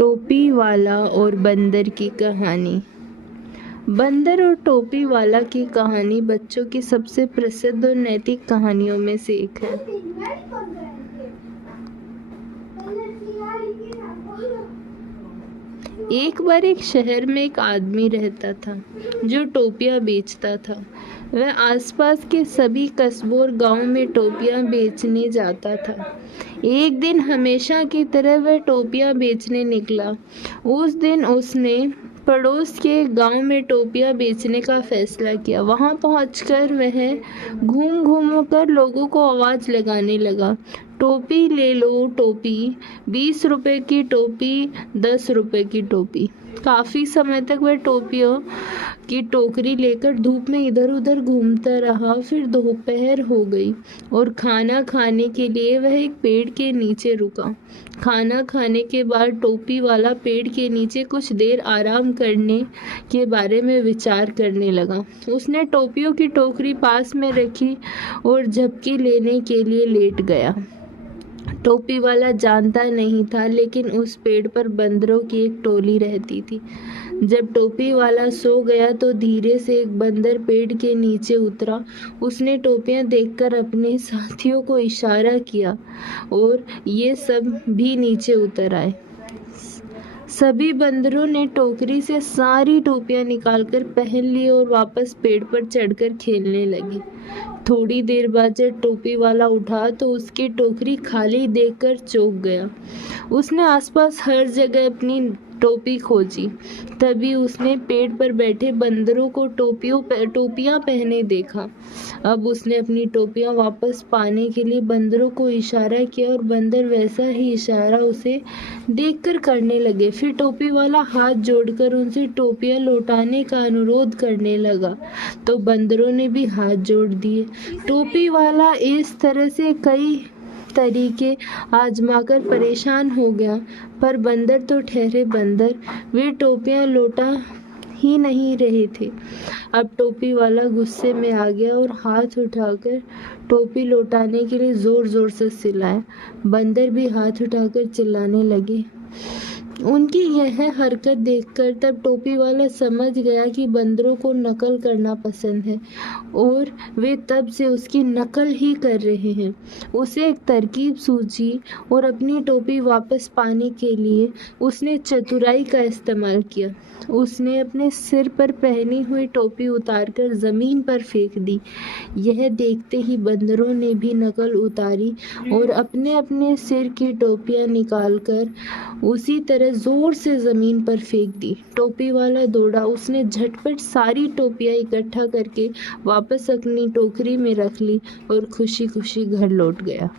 टोपी वाला और बंदर की कहानी। बंदर और टोपी वाला की कहानी बच्चों की सबसे प्रसिद्ध और नैतिक कहानियों में से एक है। एक बार एक शहर में एक आदमी रहता था जो टोपियां बेचता था। वह आसपास के सभी कस्बों और गांव में टोपियां बेचने जाता था। एक दिन हमेशा की तरह वह टोपियां बेचने निकला। उस दिन उसने पड़ोस के गांव में टोपियां बेचने का फैसला किया। वहां पहुंचकर वह घूम घूम कर लोगों को आवाज़ लगाने लगा, टोपी ले लो टोपी, 20 रुपए की टोपी, 10 रुपए की टोपी। काफ़ी समय तक वह टोपियों की टोकरी लेकर धूप में इधर उधर घूमता रहा। फिर दोपहर हो गई और खाना खाने के लिए वह एक पेड़ के नीचे रुका। खाना खाने के बाद टोपी वाला पेड़ के नीचे कुछ देर आराम करने के बारे में विचार करने लगा। उसने टोपियों की टोकरी पास में रखी और झपकी लेने के लिए लेट गया। टोपी वाला जानता नहीं था, लेकिन उस पेड़ पर बंदरों की एक टोली रहती थी। जब टोपी वाला सो गया तो धीरे से एक बंदर पेड़ के नीचे उतरा। उसने टोपियां देखकर अपने साथियों को इशारा किया और ये सब भी नीचे उतर आए। सभी बंदरों ने टोकरी से सारी टोपियां निकालकर पहन ली और वापस पेड़ पर चढ़कर खेलने लगे। थोड़ी देर बाद जब टोपी वाला उठा तो उसकी टोकरी खाली देखकर चौंक गया। उसने आसपास हर जगह अपनी टोपी खोजी। तभी उसने पेड़ पर बैठे बंदरों को टोपियां पहने देखा। अब उसने अपनी टोपियां वापस पाने के लिए बंदरों को इशारा किया और बंदर वैसा ही इशारा उसे देखकर करने लगे। फिर टोपी वाला हाथ जोड़कर उनसे टोपियां लौटाने का अनुरोध करने लगा तो बंदरों ने भी हाथ जोड़ दिए। टोपी वाला इस तरह से कई तरीके आजमाकर परेशान हो गया, पर बंदर तो ठहरे बंदर, वे टोपियां लौटा ही नहीं रहे थे। अब टोपी वाला गुस्से में आ गया और हाथ उठाकर टोपी लौटाने के लिए जोर जोर से चिल्लाया। बंदर भी हाथ उठाकर चिल्लाने लगे। उनकी यह हरकत देखकर तब टोपी वाला समझ गया कि बंदरों को नकल करना पसंद है और वे तब से उसकी नकल ही कर रहे हैं। उसे एक तरकीब सूझी और अपनी टोपी वापस पाने के लिए उसने चतुराई का इस्तेमाल किया। उसने अपने सिर पर पहनी हुई टोपी उतारकर ज़मीन पर फेंक दी। यह देखते ही बंदरों ने भी नकल उतारी और अपने अपने सिर की टोपियां निकालकर उसी तरह जोर से ज़मीन पर फेंक दी। टोपी वाला दौड़ा। उसने झटपट सारी टोपियां इकट्ठा करके वापस अपनी टोकरी में रख ली और खुशी खुशी घर लौट गया।